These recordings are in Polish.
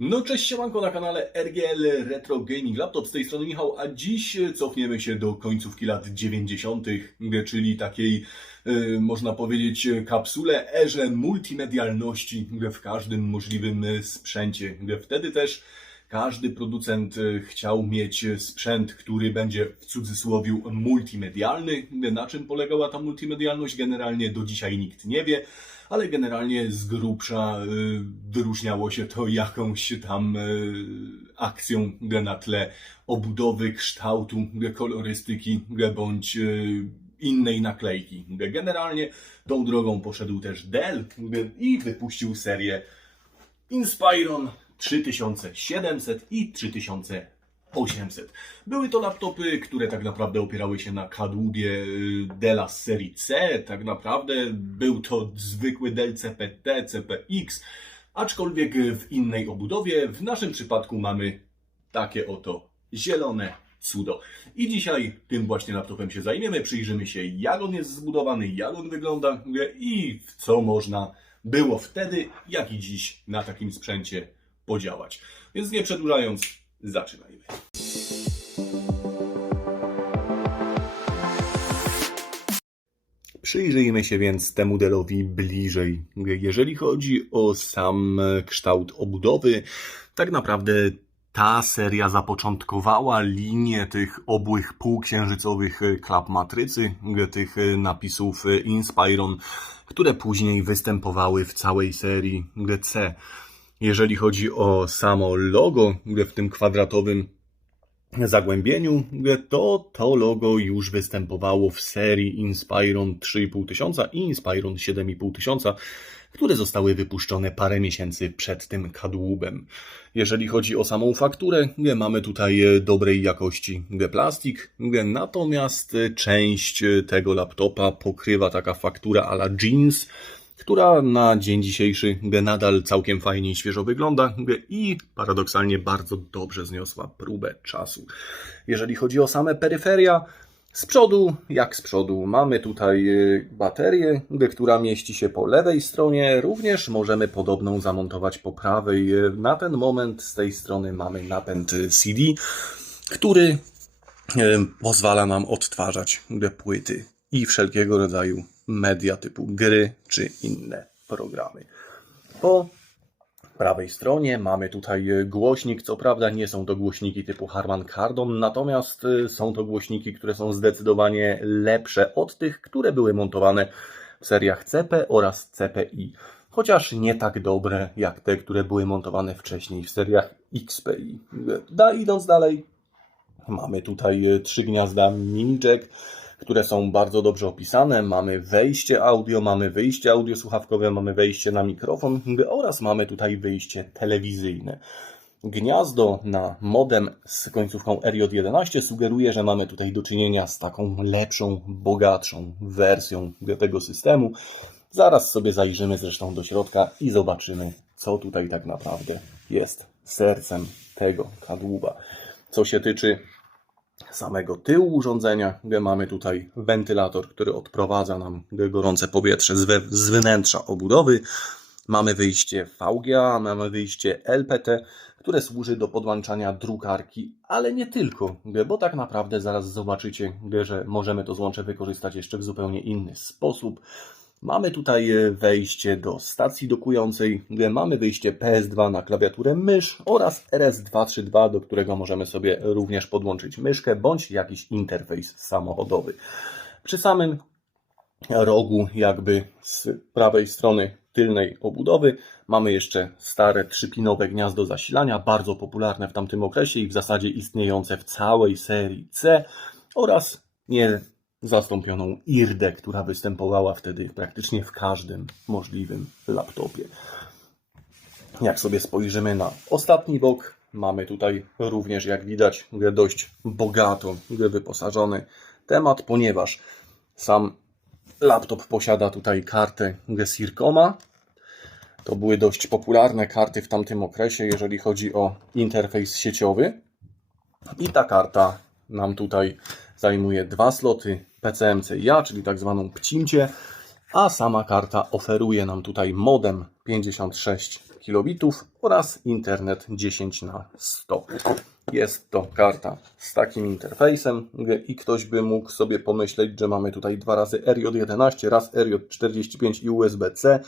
No cześć, siemanko na kanale RGL Retro Gaming Laptop, z tej strony Michał, a dziś cofniemy się do końcówki lat 90., czyli takiej, można powiedzieć, kapsule, erze multimedialności w każdym możliwym sprzęcie. Wtedy też każdy producent chciał mieć sprzęt, który będzie w cudzysłowie multimedialny. Na czym polegała ta multimedialność? Generalnie do dzisiaj nikt nie wie, ale generalnie z grubsza wyróżniało się to jakąś tam akcją na tle obudowy, kształtu, kolorystyki bądź innej naklejki. Generalnie tą drogą poszedł też Dell i wypuścił serię Inspiron 3700 i 3800. Były to laptopy, które tak naprawdę opierały się na kadłubie Della z serii C. Tak naprawdę był to zwykły Dell CPT, CPX, aczkolwiek w innej obudowie. W naszym przypadku mamy takie oto zielone cudo. I dzisiaj tym właśnie laptopem się zajmiemy. Przyjrzymy się, jak on jest zbudowany, jak on wygląda i w co można było wtedy, jak i dziś na takim sprzęcie podziałać. Więc nie przedłużając, zaczynajmy. Przyjrzyjmy się więc temu Dellowi bliżej. Jeżeli chodzi o sam kształt obudowy, tak naprawdę ta seria zapoczątkowała linię tych obłych półksiężycowych klap matrycy, tych napisów Inspiron, które później występowały w całej serii C. Jeżeli chodzi o samo logo w tym kwadratowym zagłębieniu, to logo już występowało w serii Inspiron 3500 i Inspiron 7500, które zostały wypuszczone parę miesięcy przed tym kadłubem. Jeżeli chodzi o samą fakturę, mamy tutaj dobrej jakości plastik, natomiast część tego laptopa pokrywa taka faktura a la jeans, która na dzień dzisiejszy nadal całkiem fajnie i świeżo wygląda i paradoksalnie bardzo dobrze zniosła próbę czasu. Jeżeli chodzi o same peryferia, z przodu, jak z przodu, mamy tutaj baterię, która mieści się po lewej stronie. Również możemy podobną zamontować po prawej. Na ten moment z tej strony mamy napęd CD, który pozwala nam odtwarzać płyty i wszelkiego rodzaju media typu gry czy inne programy. Po prawej stronie mamy tutaj głośnik. Co prawda nie są to głośniki typu Harman Kardon, natomiast są to głośniki, które są zdecydowanie lepsze od tych, które były montowane w seriach CP oraz CPI. Chociaż nie tak dobre jak te, które były montowane wcześniej w seriach XPI. Idąc dalej, mamy tutaj 3 gniazda mini jack, które są bardzo dobrze opisane. Mamy wejście audio, mamy wyjście audio słuchawkowe, mamy wejście na mikrofon oraz mamy tutaj wyjście telewizyjne. Gniazdo na modem z końcówką RJ11 sugeruje, że mamy tutaj do czynienia z taką lepszą, bogatszą wersją tego systemu. Zaraz sobie zajrzymy zresztą do środka i zobaczymy, co tutaj tak naprawdę jest sercem tego kadłuba. Co się tyczy samego tyłu urządzenia, mamy tutaj wentylator, który odprowadza nam gorące powietrze z wnętrza obudowy. Mamy wyjście VGA, mamy wyjście LPT, które służy do podłączania drukarki, ale nie tylko, bo tak naprawdę zaraz zobaczycie, że możemy to złącze wykorzystać jeszcze w zupełnie inny sposób. Mamy tutaj wejście do stacji dokującej, mamy wyjście PS2 na klawiaturę mysz oraz RS232, do którego możemy sobie również podłączyć myszkę bądź jakiś interfejs samochodowy. Przy samym rogu jakby z prawej strony tylnej obudowy mamy jeszcze stare 3-pinowe gniazdo zasilania, bardzo popularne w tamtym okresie i w zasadzie istniejące w całej serii C oraz zastąpioną IRDę, która występowała wtedy praktycznie w każdym możliwym laptopie. Jak sobie spojrzymy na ostatni bok, mamy tutaj również, jak widać, dość bogato wyposażony temat, ponieważ sam laptop posiada tutaj kartę Sircoma. To były dość popularne karty w tamtym okresie, jeżeli chodzi o interfejs sieciowy. I ta karta nam tutaj zajmuje 2 sloty PCMCIA, czyli tak zwaną PCIMcie, a sama karta oferuje nam tutaj modem 56 kilobitów oraz internet 10/100. Jest to karta z takim interfejsem i ktoś by mógł sobie pomyśleć, że mamy tutaj dwa razy RJ11, raz RJ45 i USB-C.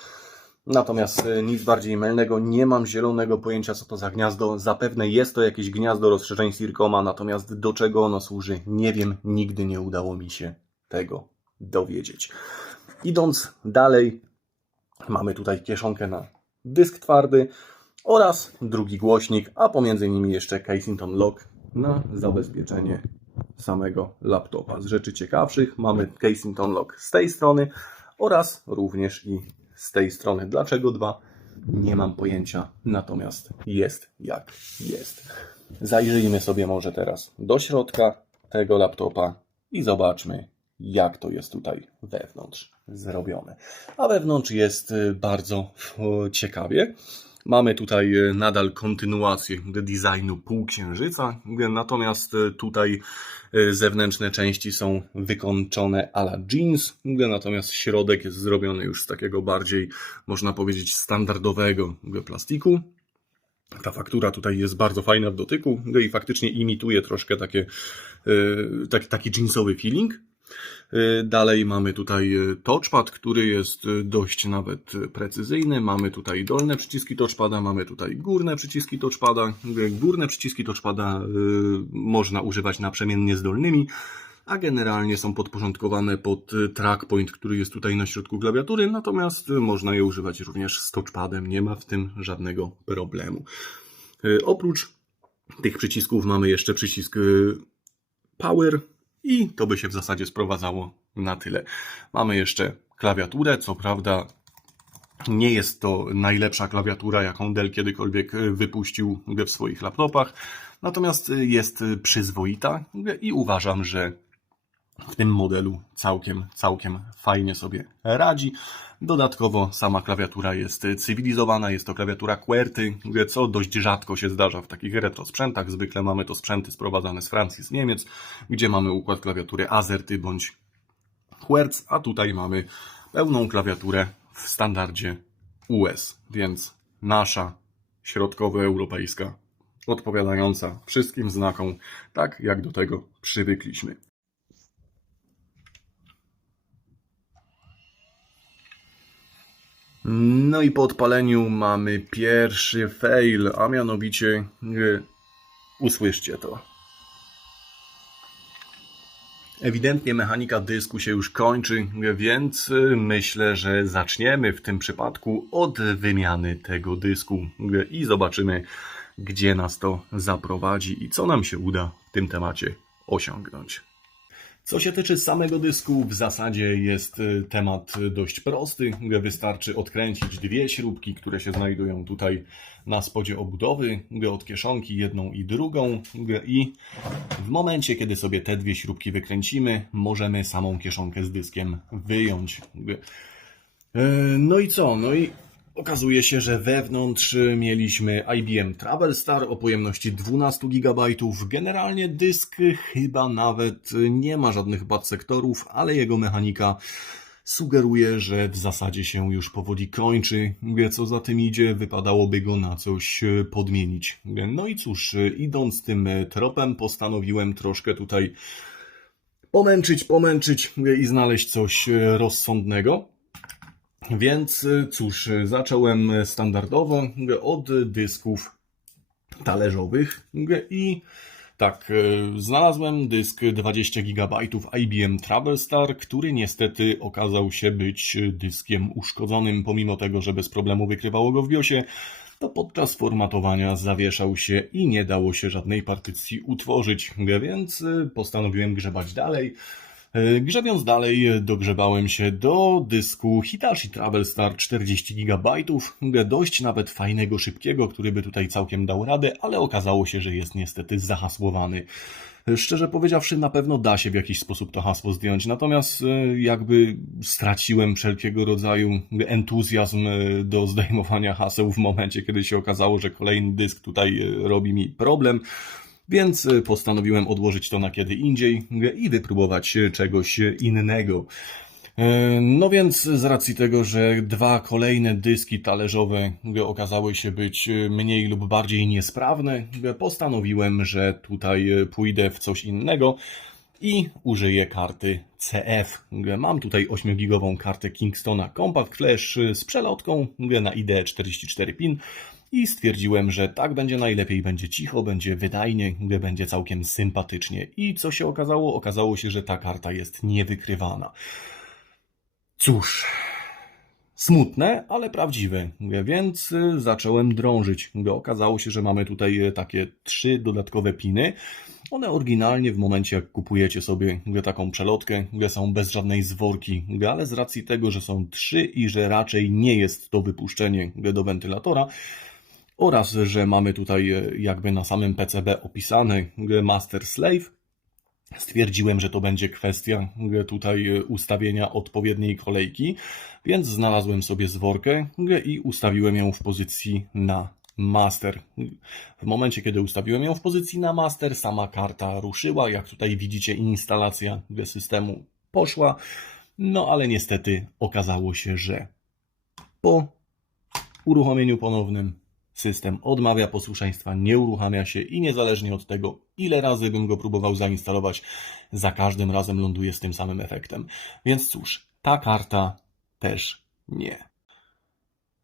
Natomiast nic bardziej mylnego, nie mam zielonego pojęcia, co to za gniazdo. Zapewne jest to jakieś gniazdo rozszerzeń Sircoma, natomiast do czego ono służy, nie wiem, nigdy nie udało mi się tego dowiedzieć. Idąc dalej, mamy tutaj kieszonkę na dysk twardy oraz drugi głośnik, a pomiędzy nimi jeszcze Kensington Lock na zabezpieczenie samego laptopa. Z rzeczy ciekawszych mamy Kensington Lock z tej strony oraz również i z tej strony. Dlaczego dwa? Nie mam pojęcia, natomiast jest jak jest. Zajrzyjmy sobie może teraz do środka tego laptopa i zobaczmy, jak to jest tutaj wewnątrz zrobione. A wewnątrz jest bardzo ciekawie. Mamy tutaj nadal kontynuację designu półksiężyca, natomiast tutaj zewnętrzne części są wykończone à la jeans, natomiast środek jest zrobiony już z takiego bardziej, można powiedzieć, standardowego plastiku. Ta faktura tutaj jest bardzo fajna w dotyku i faktycznie imituje troszkę taki jeansowy feeling. Dalej mamy tutaj touchpad, który jest dość nawet precyzyjny. Mamy tutaj dolne przyciski touchpada, mamy tutaj górne przyciski touchpada. Górne przyciski touchpada można używać naprzemiennie z dolnymi, a generalnie są podporządkowane pod track point, który jest tutaj na środku klawiatury, natomiast można je używać również z touchpadem, nie ma w tym żadnego problemu. Oprócz tych przycisków mamy jeszcze przycisk Power i to by się w zasadzie sprowadzało na tyle. Mamy jeszcze klawiaturę, co prawda nie jest to najlepsza klawiatura, jaką Dell kiedykolwiek wypuścił w swoich laptopach, natomiast jest przyzwoita i uważam, że w tym modelu całkiem fajnie sobie radzi. Dodatkowo sama klawiatura jest cywilizowana, jest to klawiatura QWERTY, co dość rzadko się zdarza w takich retro sprzętach. Zwykle mamy to sprzęty sprowadzane z Francji, z Niemiec, gdzie mamy układ klawiatury AZERTY bądź QWERTZ, a tutaj mamy pełną klawiaturę w standardzie US, więc nasza środkowoeuropejska, odpowiadająca wszystkim znakom, tak jak do tego przywykliśmy. No i po odpaleniu mamy pierwszy fail, a mianowicie usłyszcie to. Ewidentnie mechanika dysku się już kończy, więc myślę, że zaczniemy w tym przypadku od wymiany tego dysku i zobaczymy, gdzie nas to zaprowadzi i co nam się uda w tym temacie osiągnąć. Co się tyczy samego dysku, w zasadzie jest temat dość prosty. Wystarczy odkręcić dwie śrubki, które się znajdują tutaj na spodzie obudowy, od kieszonki, jedną i drugą, i w momencie, kiedy sobie te dwie śrubki wykręcimy, możemy samą kieszonkę z dyskiem wyjąć. No i co? No i okazuje się, że wewnątrz mieliśmy IBM Travelstar o pojemności 12 GB. Generalnie dysk chyba nawet nie ma żadnych bad sektorów, ale jego mechanika sugeruje, że w zasadzie się już powoli kończy. Co za tym idzie, wypadałoby go na coś podmienić. No i cóż, idąc tym tropem, postanowiłem troszkę tutaj pomęczyć i znaleźć coś rozsądnego. Więc cóż, zacząłem standardowo od dysków talerzowych i tak, znalazłem dysk 20 GB IBM Travelstar, który niestety okazał się być dyskiem uszkodzonym, pomimo tego, że bez problemu wykrywało go w BIOSie, to podczas formatowania zawieszał się i nie dało się żadnej partycji utworzyć, więc postanowiłem grzebać dalej. Grzebiąc dalej, dogrzebałem się do dysku Hitachi Travelstar 40 GB, dość nawet fajnego, szybkiego, który by tutaj całkiem dał radę, ale okazało się, że jest niestety zahasłowany. Szczerze powiedziawszy, na pewno da się w jakiś sposób to hasło zdjąć, natomiast jakby straciłem wszelkiego rodzaju entuzjazm do zdejmowania haseł w momencie, kiedy się okazało, że kolejny dysk tutaj robi mi problem. Więc postanowiłem odłożyć to na kiedy indziej i wypróbować czegoś innego. No więc z racji tego, że dwa kolejne dyski talerzowe okazały się być mniej lub bardziej niesprawne, postanowiłem, że tutaj pójdę w coś innego i użyję karty CF. Mam tutaj 8-gigową kartę Kingstona Compact Flash z przelotką na IDE 44 pin i stwierdziłem, że tak będzie najlepiej, będzie cicho, będzie wydajnie, będzie całkiem sympatycznie. I co się okazało? Okazało się, że ta karta jest niewykrywana. Cóż, smutne, ale prawdziwe, więc zacząłem drążyć. Okazało się, że mamy tutaj takie 3 dodatkowe piny. One oryginalnie w momencie, jak kupujecie sobie taką przelotkę, są bez żadnej zworki, ale z racji tego, że są 3 i że raczej nie jest to wypuszczenie do wentylatora oraz, że mamy tutaj jakby na samym PCB opisany Master Slave, stwierdziłem, że to będzie kwestia tutaj ustawienia odpowiedniej kolejki, więc znalazłem sobie zworkę i ustawiłem ją w pozycji na Master. W momencie, kiedy ustawiłem ją w pozycji na Master, sama karta ruszyła. Jak tutaj widzicie, instalacja systemu poszła. No ale niestety okazało się, że po uruchomieniu ponownym system odmawia posłuszeństwa, nie uruchamia się i niezależnie od tego, ile razy bym go próbował zainstalować, za każdym razem ląduje z tym samym efektem. Więc cóż, ta karta też nie.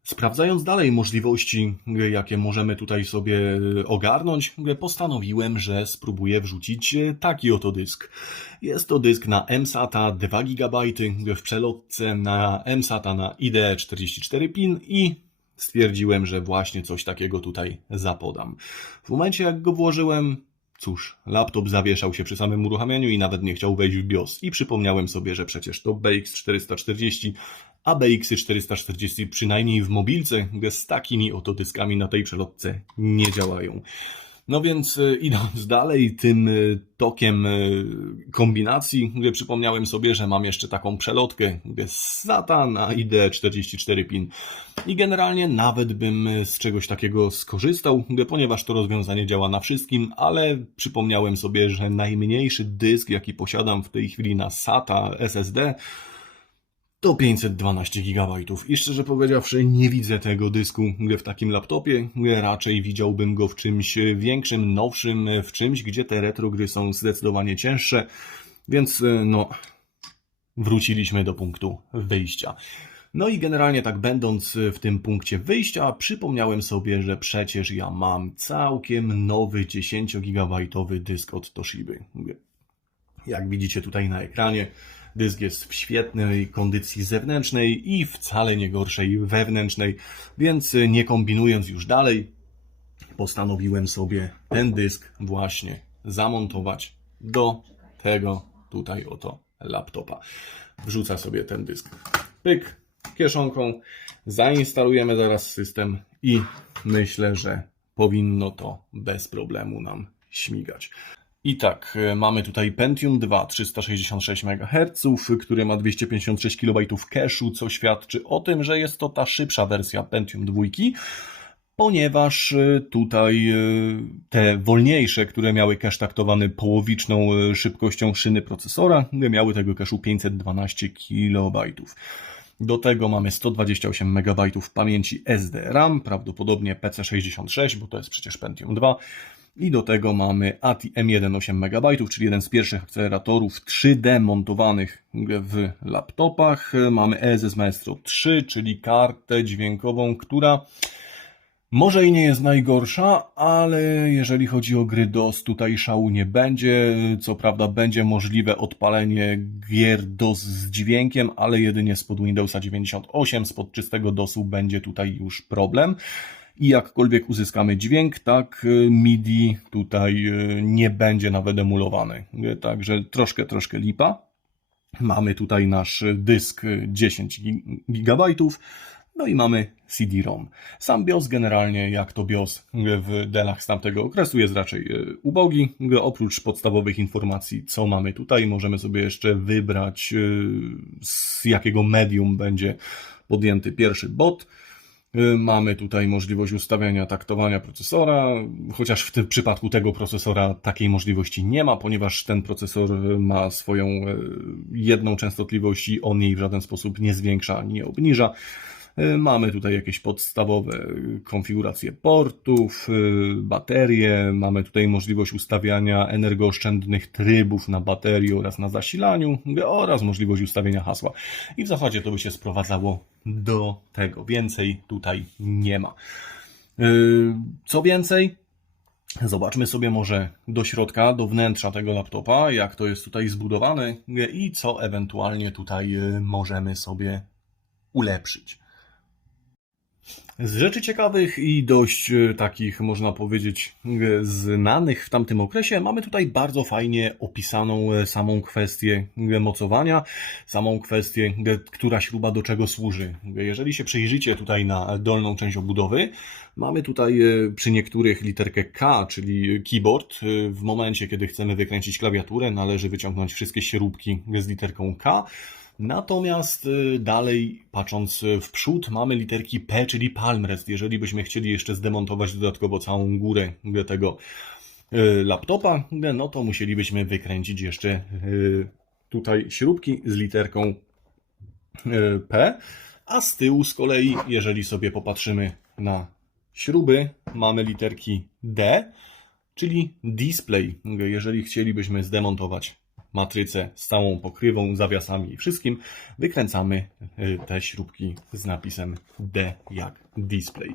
Sprawdzając dalej możliwości, jakie możemy tutaj sobie ogarnąć, postanowiłem, że spróbuję wrzucić taki oto dysk. Jest to dysk na mSATA 2 GB w przelotce na mSATA na IDE 44 pin i stwierdziłem, że właśnie coś takiego tutaj zapodam. W momencie, jak go włożyłem, cóż, laptop zawieszał się przy samym uruchamianiu i nawet nie chciał wejść w BIOS. I przypomniałem sobie, że przecież to BX440, a BX440 przynajmniej w mobilce z takimi oto dyskami na tej przelotce nie działają. No więc idąc dalej tym tokiem kombinacji, przypomniałem sobie, że mam jeszcze taką przelotkę SATA na IDE 44 pin i generalnie nawet bym z czegoś takiego skorzystał, ponieważ to rozwiązanie działa na wszystkim, ale przypomniałem sobie, że najmniejszy dysk, jaki posiadam w tej chwili na SATA SSD, to 512 GB i szczerze powiedziawszy nie widzę tego dysku w takim laptopie, raczej widziałbym go w czymś większym, nowszym, w czymś, gdzie te retro gry są zdecydowanie cięższe, więc no wróciliśmy do punktu wyjścia. No i generalnie tak będąc w tym punkcie wyjścia, przypomniałem sobie, że przecież ja mam całkiem nowy 10-gigabajtowy dysk od Toshiby. Jak widzicie tutaj na ekranie, dysk jest w świetnej kondycji zewnętrznej i wcale nie gorszej wewnętrznej, więc nie kombinując już dalej, postanowiłem sobie ten dysk właśnie zamontować do tego tutaj oto laptopa. Wrzucę sobie ten dysk, pyk, kieszonką, zainstalujemy zaraz system i myślę, że powinno to bez problemu nam śmigać. I tak, mamy tutaj Pentium 2 366 MHz, który ma 256 KB cache'u, co świadczy o tym, że jest to ta szybsza wersja Pentium 2, ponieważ tutaj te wolniejsze, które miały cache taktowany połowiczną szybkością szyny procesora, miały tego cache'u 512 KB. Do tego mamy 128 MB pamięci SD-RAM, prawdopodobnie PC66, bo to jest przecież Pentium 2. I do tego mamy ATI M1 8 MB, czyli jeden z pierwszych akceleratorów 3D montowanych w laptopach. Mamy ESS Maestro 3, czyli kartę dźwiękową, która może i nie jest najgorsza, ale jeżeli chodzi o gry DOS, tutaj szału nie będzie. Co prawda będzie możliwe odpalenie gier DOS z dźwiękiem, ale jedynie spod Windowsa 98, spod czystego DOSu będzie tutaj już problem. I jakkolwiek uzyskamy dźwięk, tak MIDI tutaj nie będzie nawet emulowany. Także troszkę lipa. Mamy tutaj nasz dysk 10 GB, no i mamy CD-ROM. Sam BIOS generalnie, jak to BIOS w Dellach z tamtego okresu, jest raczej ubogi. Oprócz podstawowych informacji, co mamy tutaj, możemy sobie jeszcze wybrać, z jakiego medium będzie podjęty pierwszy bot. Mamy tutaj możliwość ustawiania taktowania procesora, chociaż w tym przypadku tego procesora takiej możliwości nie ma, ponieważ ten procesor ma swoją jedną częstotliwość i on jej w żaden sposób nie zwiększa ani nie obniża. Mamy tutaj jakieś podstawowe konfiguracje portów, baterie, mamy tutaj możliwość ustawiania energooszczędnych trybów na baterii oraz na zasilaniu oraz możliwość ustawienia hasła. I w zasadzie to by się sprowadzało do tego. Więcej tutaj nie ma. Co więcej, zobaczmy sobie może do środka, do wnętrza tego laptopa, jak to jest tutaj zbudowane i co ewentualnie tutaj możemy sobie ulepszyć. Z rzeczy ciekawych i dość takich, można powiedzieć, znanych w tamtym okresie, mamy tutaj bardzo fajnie opisaną samą kwestię mocowania, samą kwestię, która śruba do czego służy. Jeżeli się przyjrzycie tutaj na dolną część obudowy, mamy tutaj przy niektórych literkę K, czyli keyboard. W momencie, kiedy chcemy wykręcić klawiaturę, należy wyciągnąć wszystkie śrubki z literką K. Natomiast dalej, patrząc w przód, mamy literki P, czyli palm rest. Jeżeli byśmy chcieli jeszcze zdemontować dodatkowo całą górę tego laptopa, no to musielibyśmy wykręcić jeszcze tutaj śrubki z literką P. A z tyłu z kolei, jeżeli sobie popatrzymy na śruby, mamy literki D, czyli display. Jeżeli chcielibyśmy zdemontować matrycę z całą pokrywą, zawiasami i wszystkim, wykręcamy te śrubki z napisem D jak display.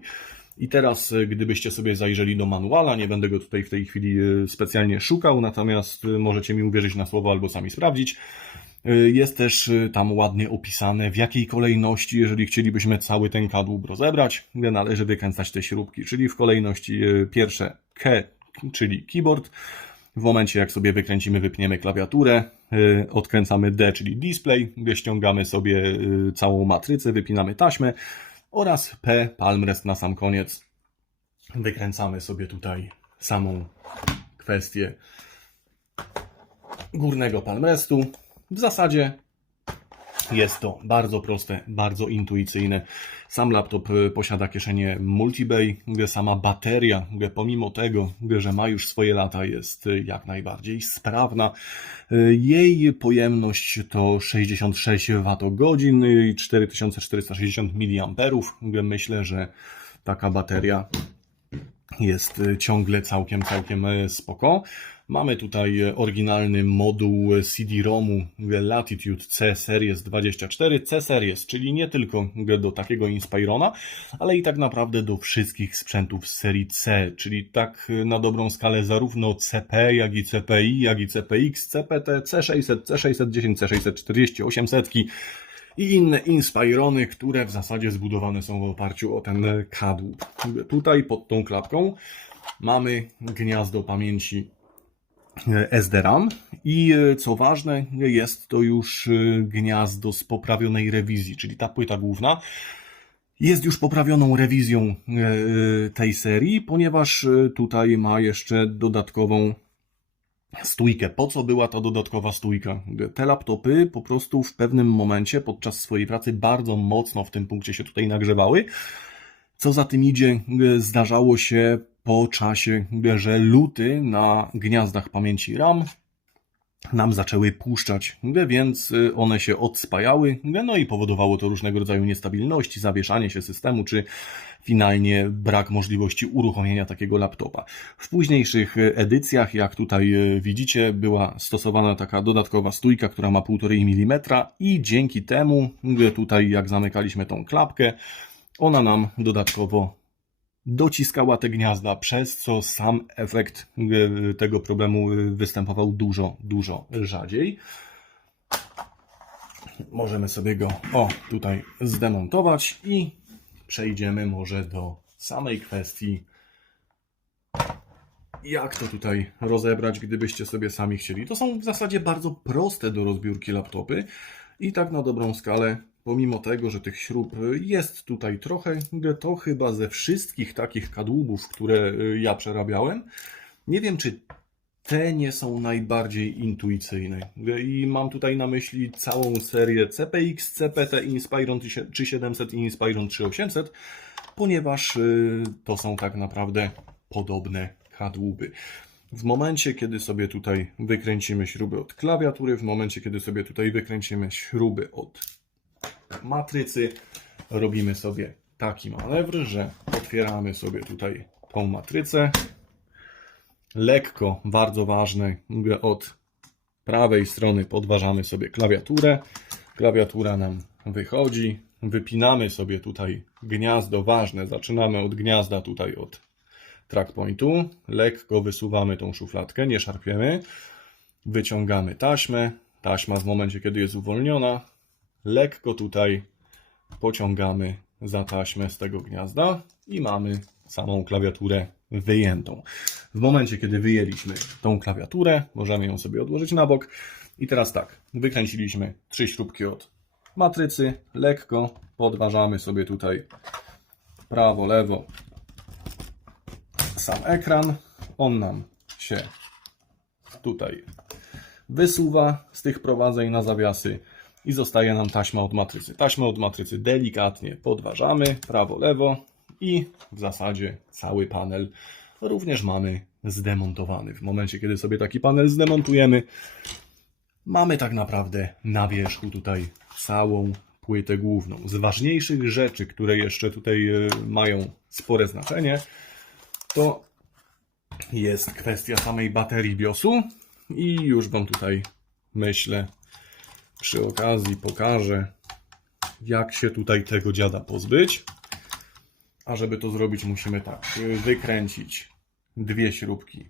I teraz, gdybyście sobie zajrzeli do manuala, nie będę go tutaj w tej chwili specjalnie szukał, natomiast możecie mi uwierzyć na słowo albo sami sprawdzić. Jest też tam ładnie opisane, w jakiej kolejności, jeżeli chcielibyśmy cały ten kadłub rozebrać, należy wykręcać te śrubki, czyli w kolejności pierwsze K, czyli keyboard. W momencie, jak sobie wykręcimy, wypniemy klawiaturę, odkręcamy D, czyli display, ściągamy sobie całą matrycę, wypinamy taśmę oraz P, palm rest na sam koniec. Wykręcamy sobie tutaj samą kwestię górnego palm restu. W zasadzie jest to bardzo proste, bardzo intuicyjne. Sam laptop posiada kieszenie Multibay, sama bateria, pomimo tego, że ma już swoje lata, jest jak najbardziej sprawna. Jej pojemność to 66 Wh i 4460 mAh. Myślę, że taka bateria jest ciągle całkiem spoko. Mamy tutaj oryginalny moduł CD-ROMu Latitude C-Series 24, C-Series, czyli nie tylko do takiego Inspirona, ale i tak naprawdę do wszystkich sprzętów z serii C, czyli tak na dobrą skalę zarówno CP, jak i CPI, jak i CPX, CPT, C600, C610, C640, 800 i inne Inspirony, które w zasadzie zbudowane są w oparciu o ten kadłub. Tutaj pod tą klapką mamy gniazdo pamięci SDRAM i co ważne, jest to już gniazdo z poprawionej rewizji, czyli ta płyta główna jest już poprawioną rewizją tej serii, ponieważ tutaj ma jeszcze dodatkową stójkę. Po co była ta dodatkowa stójka? Te laptopy po prostu w pewnym momencie podczas swojej pracy bardzo mocno w tym punkcie się tutaj nagrzewały. Co za tym idzie, zdarzało się po czasie, że luty na gniazdach pamięci RAM nam zaczęły puszczać, więc one się odspajały, no i powodowało to różnego rodzaju niestabilności, zawieszanie się systemu, czy finalnie brak możliwości uruchomienia takiego laptopa. W późniejszych edycjach, jak tutaj widzicie, była stosowana taka dodatkowa stójka, która ma 1,5 mm i dzięki temu tutaj, jak zamykaliśmy tą klapkę, ona nam dodatkowo dociskała te gniazda, przez co sam efekt tego problemu występował dużo rzadziej. Możemy sobie go tutaj zdemontować i przejdziemy może do samej kwestii, jak to tutaj rozebrać, gdybyście sobie sami chcieli. To są w zasadzie bardzo proste do rozbiórki laptopy i tak na dobrą skalę, pomimo tego, że tych śrub jest tutaj trochę, to chyba ze wszystkich takich kadłubów, które ja przerabiałem, nie wiem, czy te nie są najbardziej intuicyjne. I mam tutaj na myśli całą serię CPX, CPT, Inspiron 3700 i Inspiron 3800, ponieważ to są tak naprawdę podobne kadłuby. W momencie, kiedy sobie tutaj wykręcimy śruby od klawiatury, w momencie, kiedy sobie tutaj wykręcimy śruby od matrycy, robimy sobie taki manewr, że otwieramy sobie tutaj tą matrycę. Lekko, bardzo ważne, od prawej strony podważamy sobie klawiaturę. Klawiatura nam wychodzi. Wypinamy sobie tutaj gniazdo ważne. Zaczynamy od gniazda tutaj od trackpointu. Lekko wysuwamy tą szufladkę, nie szarpiemy. Wyciągamy taśmę. Taśma w momencie, kiedy jest uwolniona, lekko tutaj pociągamy za taśmę z tego gniazda i mamy samą klawiaturę wyjętą. W momencie, kiedy wyjęliśmy tą klawiaturę, możemy ją sobie odłożyć na bok. I teraz tak, wykręciliśmy 3 śrubki od matrycy, lekko podważamy sobie tutaj prawo, lewo sam ekran. On nam się tutaj wysuwa z tych prowadzeń na zawiasy i zostaje nam taśma od matrycy. Taśmę od matrycy delikatnie podważamy prawo, lewo i w zasadzie cały panel również mamy zdemontowany. W momencie, kiedy sobie taki panel zdemontujemy, mamy tak naprawdę na wierzchu tutaj całą płytę główną. Z ważniejszych rzeczy, które jeszcze tutaj mają spore znaczenie, to jest kwestia samej baterii BIOS-u i już Wam tutaj, myślę, przy okazji pokażę, jak się tutaj tego dziada pozbyć. A żeby to zrobić, musimy tak, wykręcić 2 śrubki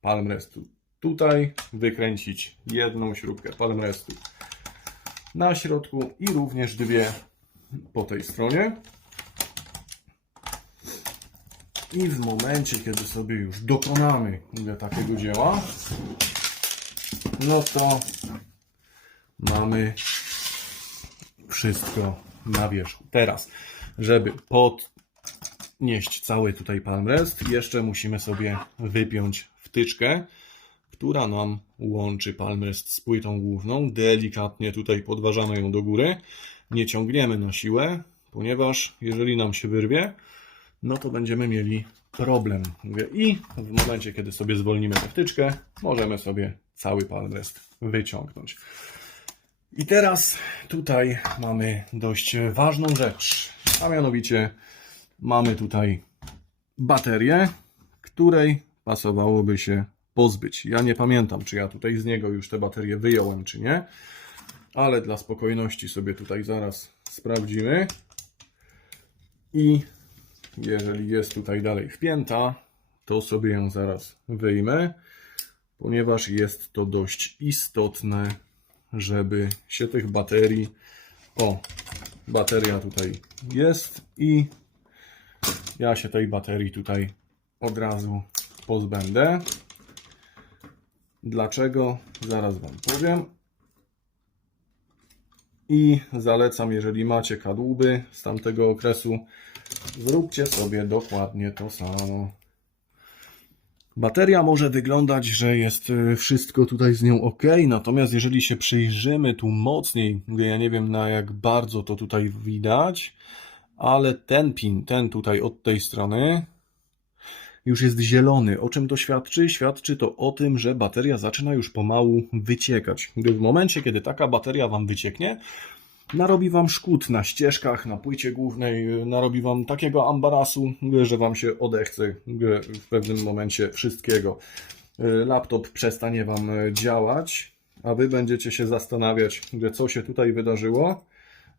palm restu tutaj, wykręcić 1 śrubkę palm restu na środku i również 2 po tej stronie. I w momencie, kiedy sobie już dokonamy takiego dzieła, no to mamy wszystko na wierzchu. Teraz, żeby podnieść cały tutaj palm rest, jeszcze musimy sobie wypiąć wtyczkę, która nam łączy palm rest z płytą główną. Delikatnie tutaj podważamy ją do góry. Nie ciągniemy na siłę, ponieważ jeżeli nam się wyrwie, no to będziemy mieli problem. I w momencie, kiedy sobie zwolnimy tę wtyczkę, możemy sobie cały palm rest wyciągnąć. I teraz tutaj mamy dość ważną rzecz, a mianowicie mamy tutaj baterię, której pasowałoby się pozbyć. Ja nie pamiętam, czy ja tutaj z niego już tę baterię wyjąłem, czy nie, ale dla spokojności sobie tutaj zaraz sprawdzimy. I jeżeli jest tutaj dalej wpięta, to sobie ją zaraz wyjmę, ponieważ jest to dość istotne, żeby się tych baterii... O, bateria tutaj jest i ja się tej baterii tutaj od razu pozbędę. Dlaczego? Zaraz Wam powiem. I zalecam, jeżeli macie kadłuby z tamtego okresu, zróbcie sobie dokładnie to samo. Bateria może wyglądać, że jest wszystko tutaj z nią ok, natomiast jeżeli się przyjrzymy tu mocniej, ja nie wiem, na jak bardzo to tutaj widać, ale ten pin, ten tutaj od tej strony już jest zielony. O czym to świadczy? Świadczy to o tym, że bateria zaczyna już pomału wyciekać. W momencie, kiedy taka bateria Wam wycieknie, narobi Wam szkód na ścieżkach, na płycie głównej, narobi Wam takiego ambarasu, że Wam się odechce w pewnym momencie wszystkiego. Laptop przestanie Wam działać, a Wy będziecie się zastanawiać, co się tutaj wydarzyło.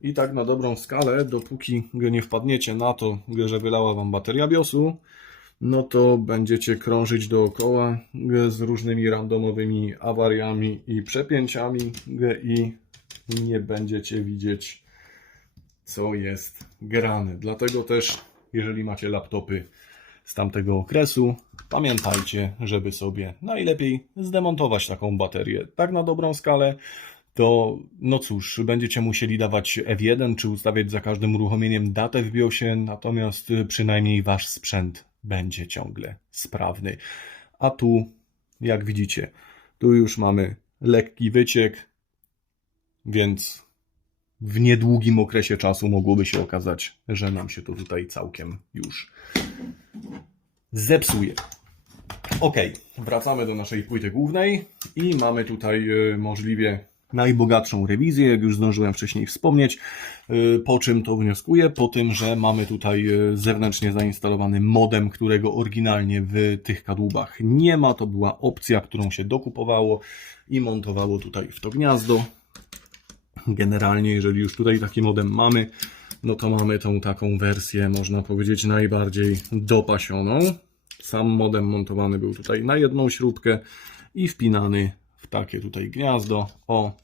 I tak na dobrą skalę, dopóki nie wpadniecie na to, że wylała Wam bateria BIOS-u, no to będziecie krążyć dookoła z różnymi randomowymi awariami i przepięciami i nie będziecie widzieć, co jest grane. Dlatego też, jeżeli macie laptopy z tamtego okresu, pamiętajcie, żeby sobie najlepiej zdemontować taką baterię. Tak na dobrą skalę, to no cóż, będziecie musieli dawać F1 czy ustawiać za każdym uruchomieniem datę w BIOSie, natomiast przynajmniej Wasz sprzęt będzie ciągle sprawny. A tu jak widzicie, tu już mamy lekki wyciek, więc w niedługim okresie czasu mogłoby się okazać, że nam się to tutaj całkiem już zepsuje. Ok, wracamy do naszej płyty głównej i mamy tutaj możliwie najbogatszą rewizję, jak już zdążyłem wcześniej wspomnieć. Po czym to wnioskuję? Po tym, że mamy tutaj zewnętrznie zainstalowany modem, którego oryginalnie w tych kadłubach nie ma. To była opcja, którą się dokupowało i montowało tutaj w to gniazdo. Generalnie, jeżeli już tutaj taki modem mamy, no to mamy tą taką wersję, można powiedzieć, najbardziej dopasioną. Sam modem montowany był tutaj na jedną śrubkę i wpinany w takie tutaj gniazdo. O,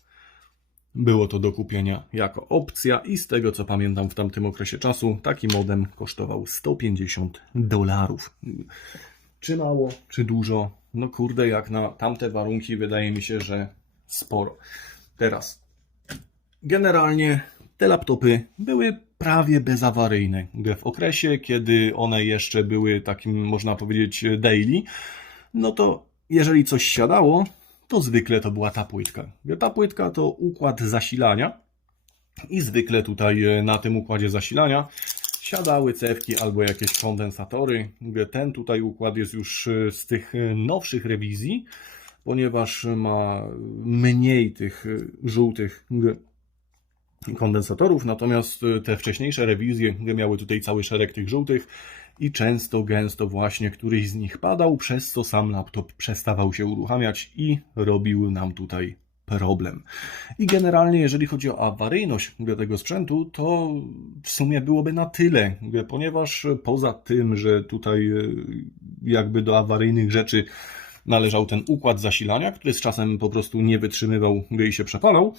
było to do kupienia jako opcja i z tego co pamiętam w tamtym okresie czasu taki modem kosztował $150. Czy mało, czy dużo? No kurde, jak na tamte warunki wydaje mi się, że sporo. Teraz, generalnie te laptopy były prawie bezawaryjne. W okresie, kiedy one jeszcze były takim, można powiedzieć, daily, no to jeżeli coś siadało, to zwykle to była ta płytka. Ta płytka to układ zasilania i zwykle tutaj na tym układzie zasilania siadały cewki albo jakieś kondensatory. Ten tutaj układ jest już z tych nowszych rewizji, ponieważ ma mniej tych żółtych kondensatorów, natomiast te wcześniejsze rewizje miały tutaj cały szereg tych żółtych i często, gęsto właśnie któryś z nich padał, przez co sam laptop przestawał się uruchamiać i robił nam tutaj problem. I generalnie, jeżeli chodzi o awaryjność tego sprzętu, to w sumie byłoby na tyle, ponieważ poza tym, że tutaj jakby do awaryjnych rzeczy należał ten układ zasilania, który z czasem po prostu nie wytrzymywał i się przepalał,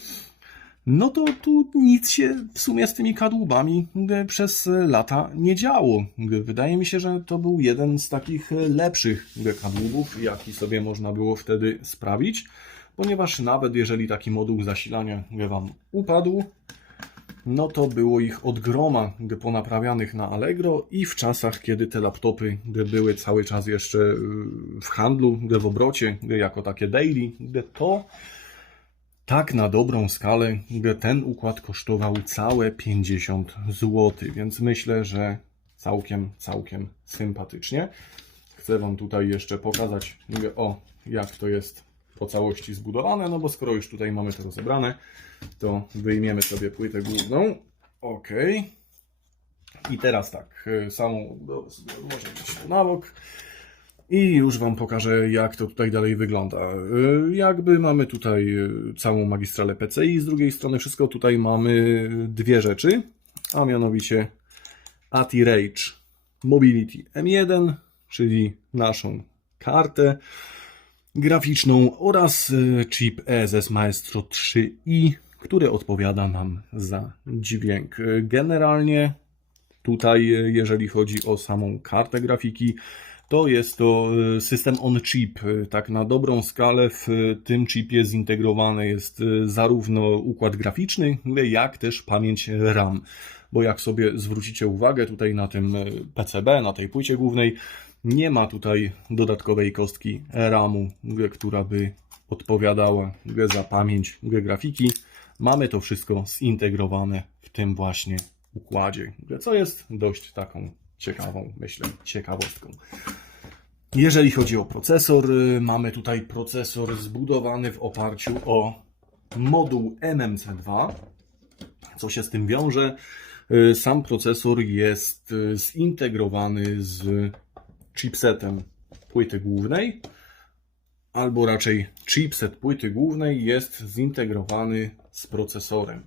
no to tu nic się w sumie z tymi kadłubami przez lata nie działo. Wydaje mi się, że to był jeden z takich lepszych kadłubów, jaki sobie można było wtedy sprawić, ponieważ nawet jeżeli taki moduł zasilania Wam upadł, no to było ich od groma ponaprawianych na Allegro i w czasach, kiedy te laptopy były cały czas jeszcze w handlu, w obrocie, jako takie daily, to tak na dobrą skalę ten układ kosztował całe 50 zł, więc myślę, że całkiem sympatycznie. Chcę Wam tutaj jeszcze pokazać, jak to jest po całości zbudowane, no bo skoro już tutaj mamy to rozebrane, to wyjmiemy sobie płytę główną. Ok. I teraz tak, samą może być na bok. I już Wam pokażę, jak to tutaj dalej wygląda. Jakby mamy tutaj całą magistralę PCI, z drugiej strony wszystko tutaj mamy dwie rzeczy, a mianowicie ATI Rage Mobility M1, czyli naszą kartę graficzną oraz chip ESS Maestro 3i, który odpowiada nam za dźwięk. Generalnie tutaj, jeżeli chodzi o samą kartę grafiki, to jest to system on chip. Tak na dobrą skalę w tym chipie zintegrowany jest zarówno układ graficzny, jak też pamięć RAM. Bo jak sobie zwrócicie uwagę tutaj na tym PCB, na tej płycie głównej, nie ma tutaj dodatkowej kostki RAM-u, która by odpowiadała za pamięć grafiki. Mamy to wszystko zintegrowane w tym właśnie układzie, co jest dość taką ciekawą, myślę, ciekawostką. Jeżeli chodzi o procesor, mamy tutaj procesor zbudowany w oparciu o moduł MMC2. Co się z tym wiąże? Sam procesor jest zintegrowany z chipsetem płyty głównej, albo raczej chipset płyty głównej jest zintegrowany z procesorem.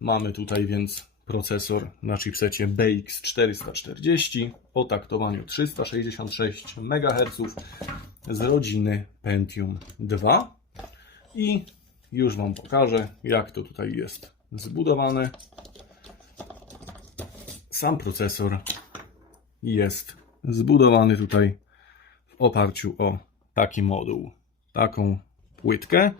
Mamy tutaj więc procesor na chipsecie BX440 o taktowaniu 366 MHz z rodziny Pentium 2 i już Wam pokażę, jak to tutaj jest zbudowane. Sam procesor jest zbudowany tutaj w oparciu o taki moduł, taką płytkę,